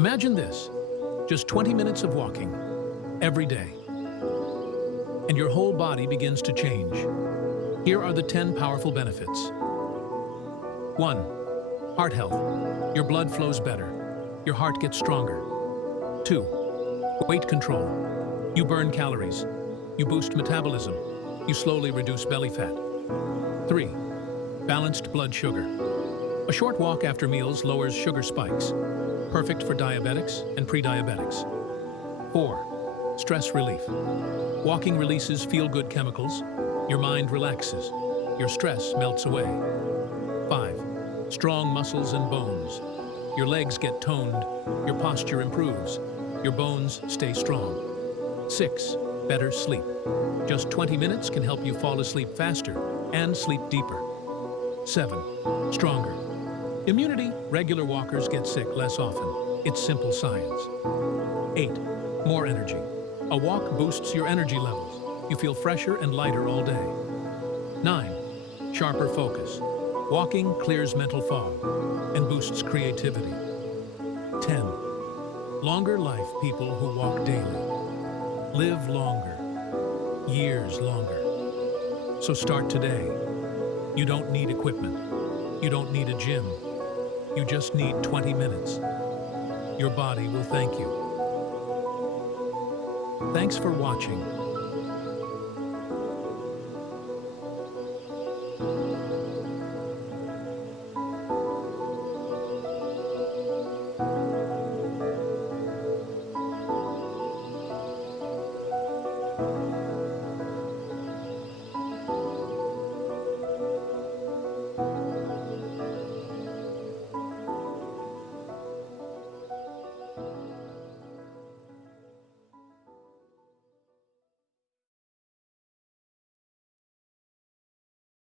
Imagine this, just 20 minutes of walking every day, and your whole body begins to change. Here are the 10 powerful benefits. 1. Heart health. Your blood flows better. Your heart gets stronger. 2. Weight control. You burn calories. You boost metabolism. You slowly reduce belly fat. 3. Balanced blood sugar. A short walk after meals lowers sugar spikes. Perfect for diabetics and pre-diabetics. 4. Stress relief. Walking releases feel-good chemicals. Your mind relaxes. Your stress melts away. 5. Strong muscles and bones. Your legs get toned. Your posture improves. Your bones stay strong. 6. Better sleep. Just 20 minutes can help you fall asleep faster and sleep deeper. 7. Stronger. Immunity. Regular walkers get sick less often. It's simple science. 8. More energy. A walk boosts your energy levels. You feel fresher and lighter all day. 9. Sharper focus. Walking clears mental fog and boosts creativity. 10. Longer life. People who walk daily live longer, years longer. So start today. You don't need equipment. You don't need a gym. You just need 20 minutes. Your body will thank you. Thanks for watching.